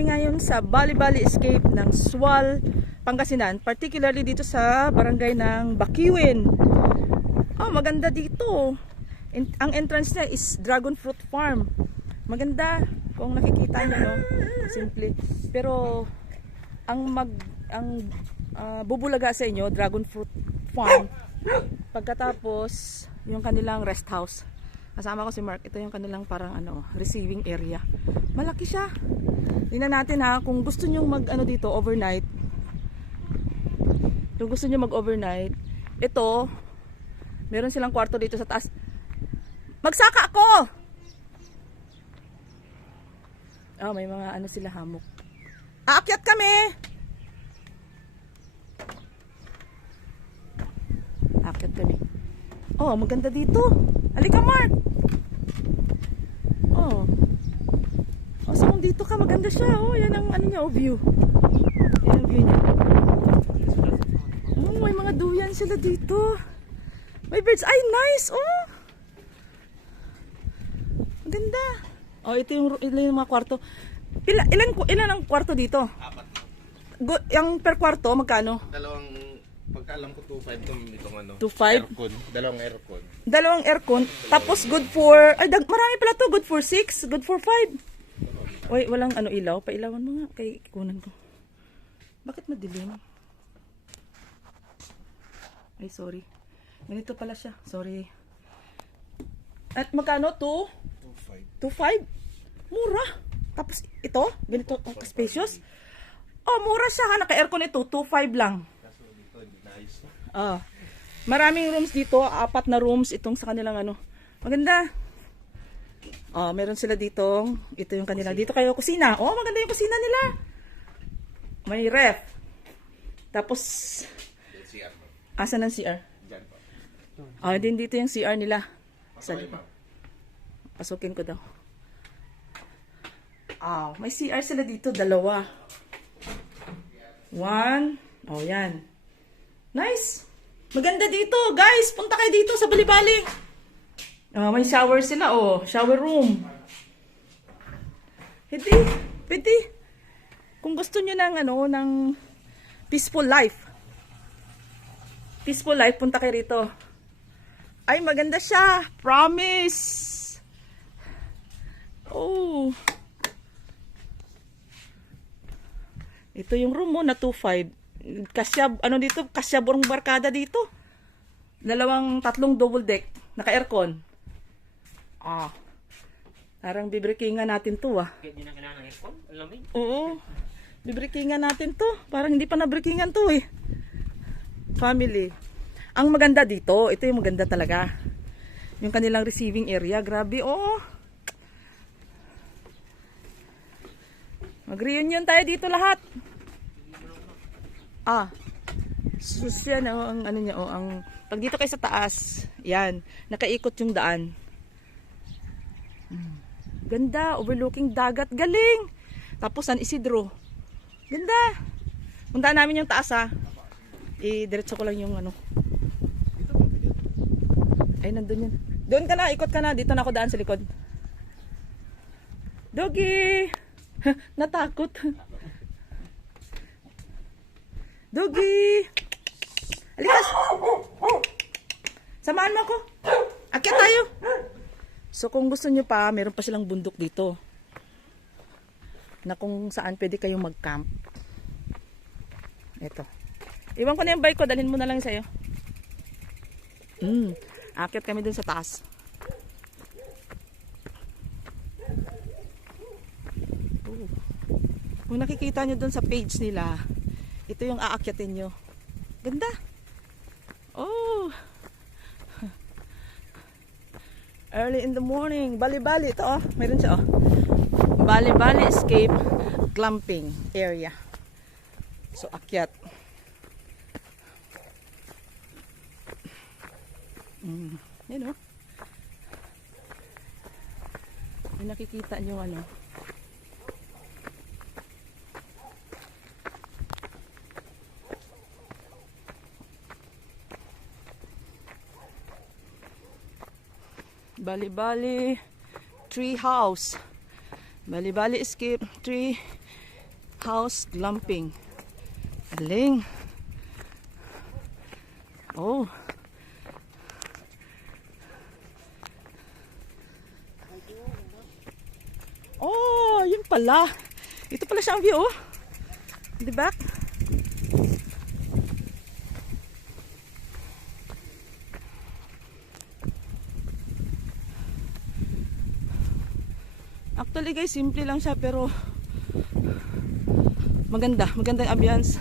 kami ngayon sa Bali-Bali Escape ng Sual, Pangasinan, particularly dito sa barangay ng Bakiwin. Oh, maganda dito. Ang entrance niya is Dragon Fruit Farm. Maganda kung nakikita niyo, no? Simple. Pero ang bubulaga sa inyo, Dragon Fruit Farm. Pagkatapos yung kanilang rest house. Kasama ko si Mark. Ito yung kanilang parang receiving area. Malaki siya. Tingnan natin ha, kung gusto niyo dito overnight. Kung gusto niyo mag-overnight, ito meron silang kwarto dito sa taas. Magsaka ako. Oh, may mga sila hammock. Aakyat kami. Aakyat kami. Oh, maganda dito. Halika, Mark. Oh. Oh, so kung dito ka, maganda siya. Oh, yan ang niya, view. Yan ang view niya. Oh, may mga duyan sila dito. May birds. Ay, nice. Oh. Maganda. Oh, ito yung mga kwarto. Ilan ang kwarto dito? 4. Yung per kwarto, magkano? Pagkaalam ko 2.5 itong 2.5? Aircon. Dalawang aircon. Tapos good for, marami pala to. Good for 6, good for 5. Uy, walang ilaw. Pailawan mo nga. Kay ikunan ko. Bakit madilim? Ay, sorry. Ganito pala siya. Sorry. At magkano? 2.5. 2.5? Mura. Tapos ito, ganito, spacious. Oh, mura siya. Naka-aircon ito. 2.5 lang. Maraming rooms dito, 4 na rooms itong sa kanilang Maganda. Meron sila dito. Ito yung kanila. Dito kayo kusina. Oh, maganda yung kusina nila. May ref. Tapos asan ang CR? Din dito yung CR nila. Sa pasukin ko daw. May CR sila dito, 2. 1. Oh, yan. Nice. Maganda dito, guys. Punta kayo dito sa Bali-Bali. May shower sila, shower room. Pwede. Kung gusto niyo ng peaceful life. Peaceful life, punta kayo rito. Ay, maganda siya. Promise. Oh. Ito yung room mo na 2.5. Kasya, dito, kasya burong barkada dito. 3 double deck. Naka-aircon. Parang bibreakingan natin to Hindi na kailangan ng aircon? Alamig? Oo. Bibreakingan natin to. Parang hindi pa na-breakingan to Family. Ang maganda dito, ito yung maganda talaga. Yung kanilang receiving area. Grabe, Mag-reunion tayo dito lahat. Yan ang niya ang pag dito kayo sa taas, yan, nakaikot yung daan. Ganda, overlooking dagat, galing. Tapos San Isidro. Ganda. Puntaan namin yung taas diretso ko lang yung Ay, nandun yan. Doon ka na, ikot ka na. Dito na ako daan sa likod. Doggy! Natakot. Doggy! Alikas! Samahan mo ako. Akyat tayo. So kung gusto nyo pa, meron pa silang bundok dito. Na kung saan pwede kayong mag-camp. Ito. Iwan ko na yung bike ko. Dalhin mo na lang sa'yo. Akyat kami dun sa taas. Kung nakikita nyo dun sa page nila, ito yung aakyatin nyo. Ganda. Oh. Early in the morning. Bali-Bali ito Meron siya Bali-Bali Escape Glamping Area. So akyat. Yan May nakikita nyo Bali-Bali Tree House. Bali-Bali Escape Tree house glamping. Galing. Oh. Oh, yun pala. Ito pala siya ang view, oh. Di ba? Actually guys, simple lang siya pero maganda, magandang ambience.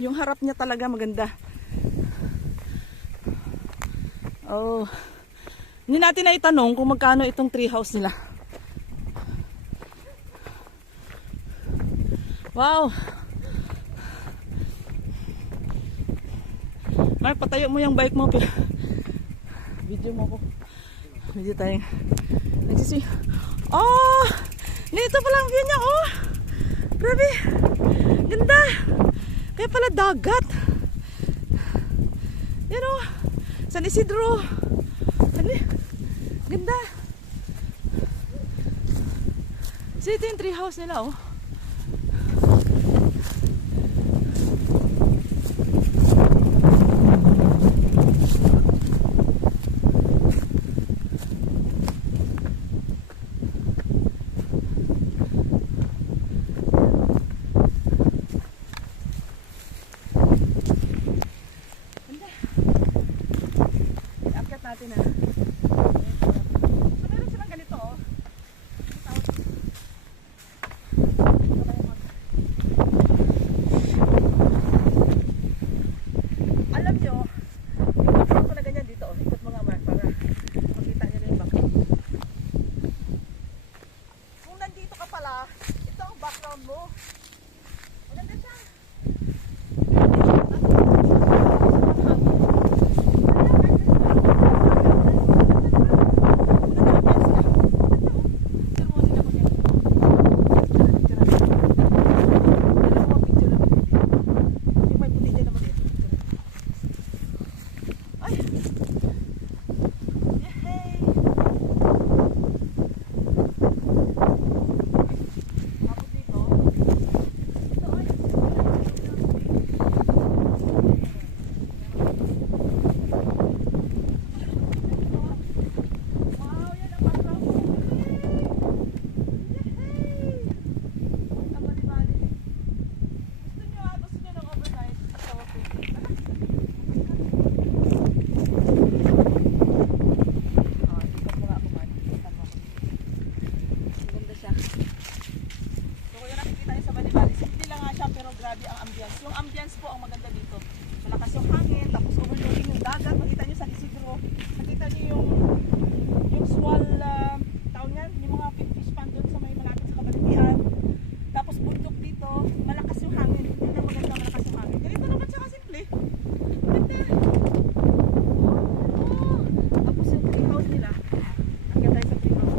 Yung harap niya talaga maganda. Oh. Hindi natin na itanong kung magkano itong tree house nila. Wow. Mark, patayo mo yung bike mo. Video mo ko. Video tayo. Nagsisi. Oh! Dito pala ang view niya, oh! Grabe! Ganda! Kaya pala dagat. Yan, oh! San Isidro. Ano? Ganda. So ito yung tree house nila, oh. Natin na. So meron silang ganito, oh. Alam nyo, yung background ko na ganyan dito, oh. Ikot mo nga, Mark, para makita nyo na yung background. Kung nandito ka pala, ito ang background mo. Maganda siya. Grabe ang ambience. Yung ambience po ang maganda dito. Malakas yung hangin, tapos overlooking yung dagat. Makita nyo San Isidro. Nakita nyo yung swal, taon yan, yung mga fish pond doon sa may malapit sa Kabalitian. Tapos bundok dito, malakas yung hangin. Yun ang maganda, malakas yung hangin. Ganito naman siya kasimple. Ganda. Oh. Tapos yung tree house nila. Ang ganda sa tree house.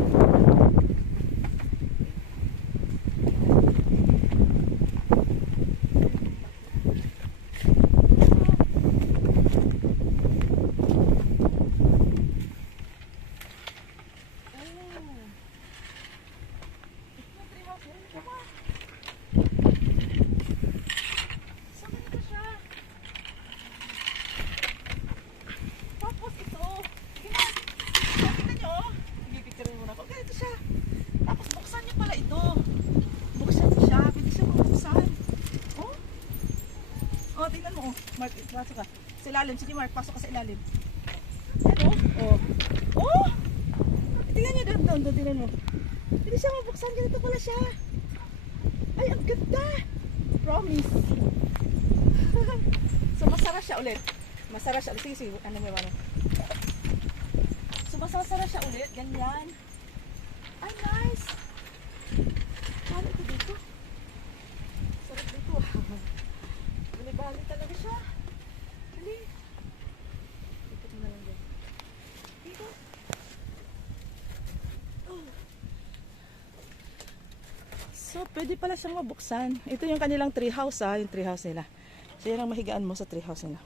Oh, tingnan mo, oh. Mark, pasok ka. Sa ilalim. Sige, Mark, pasok ka sa ilalim. Ano? Oh. Oh! Tingnan nyo doon, tingnan mo. Hindi siya mabuksan. Ganito pala siya. Ay, ang ganda! Promise. So, masara siya ulit. Masara siya ulit. Sige, sige. Ano mo, ano? So, masara siya ulit. Ganyan. Ay, nice! Paano ito dito? Sarap dito. Bali talaga siya. Dali. Ikot mo na lang dyan. Dito. Oh. So, pwede pala siyang mabuksan. Ito yung kanilang tree house, ha. Yung tree house nila. So, yan ang mahigaan mo sa tree house nila.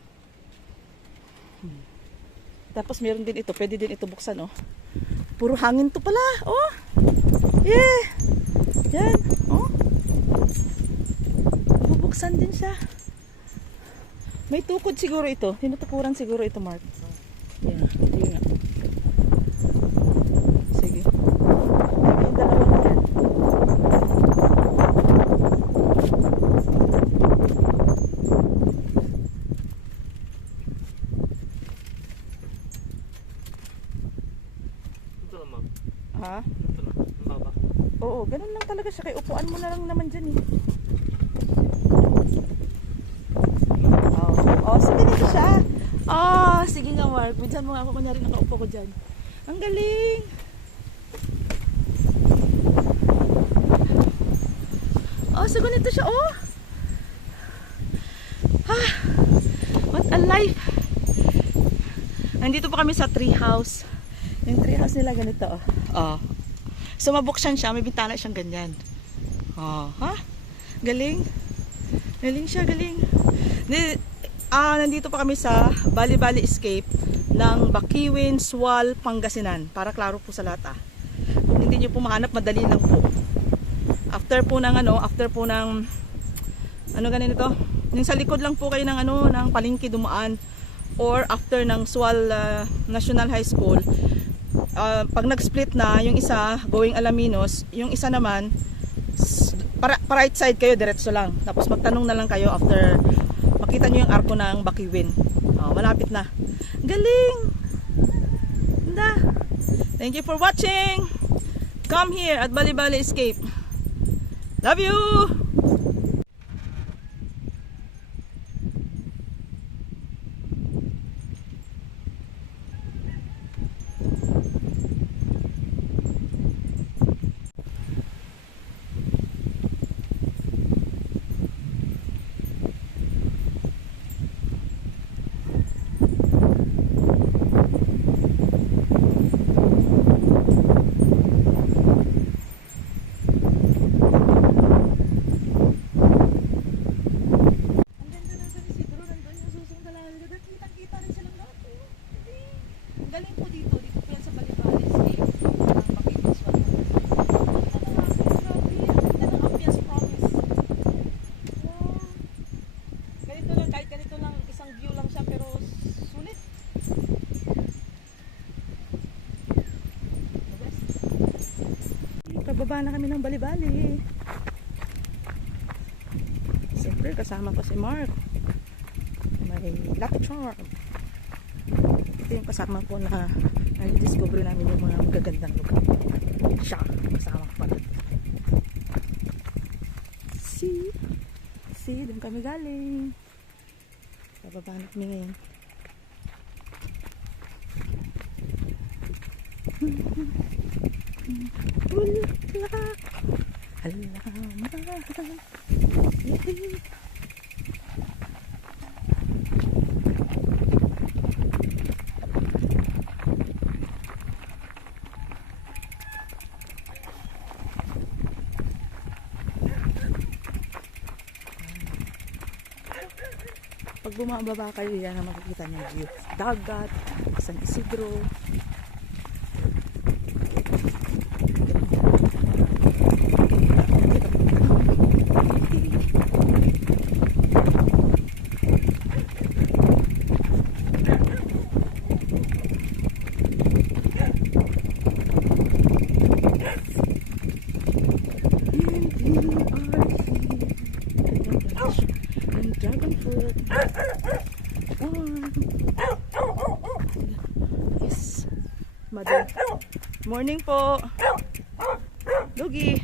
Tapos, meron din ito. Pwede din ito buksan, oh. puro hangin to pala. Oh. Yeah. Yan. Oh. Bubuksan din siya. May tukod siguro ito. Tinutukuran siguro ito, Mark. Yeah. Sige nga. Sige. Yung dalawa na yan. Ito naman. Ha? Ito na. Ang baba. Oo, ganun lang talaga siya. Kaya upuan mo na lang naman dyan eh. Oh, sige dito siya. Oh, sige nga Mark. Minsan mo nga ako kunyari nakaupo ko dyan. Ang galing. Oh, so ganito siya. Oh. Ah, what a life. Nandito pa kami sa tree house. Yung tree house nila ganito. Oh. So mabuksan siya, may bintana siyang ganyan. Oh, ha? Galing. Galing siya, galing. Nandito pa kami sa Bali-Bali Escape ng Bakiwin, Sual, Pangasinan. Para klaro po sa lahat. Kung hindi niyo po mahanap, madali lang po. After po ng ganito? Yung sa likod lang po kayo ng ng palengke dumaan, or after ng Sual National High School. Pag nag-split na, yung isa going Alaminos, yung isa naman para right side kayo, diretso lang. Tapos magtanong na lang kayo after makita nyo yung arko ng Bakiwin. Malapit na. Galing! Ganda! Thank you for watching! Come here at Bali-Bali Escape. Love you! Galing po dito po yan sa Bali-Bali Escape ng Bakiwin, Sual, Pangasinan. Grabe, ang ganda ng ambience, promise. Wow. Ganito lang, kahit ganito lang, isang view lang siya, pero sulit. The best. Pababa na kami ng Bali-Bali. Siyempre, kasama ko si Mark. May Lucky Charm. Ito yung kasama ko na discover namin yung mga magagandang lugar. Siya, kasama ko pala. See, doon kami galing. Bababa na kami ngayon. Bulaklak, halaman, yay. Pag bumababa kayo, yan ang makikita niyo view. Dagat, San Isidro. Dragon fruit. Yes. Mother. Morning po. Lugi.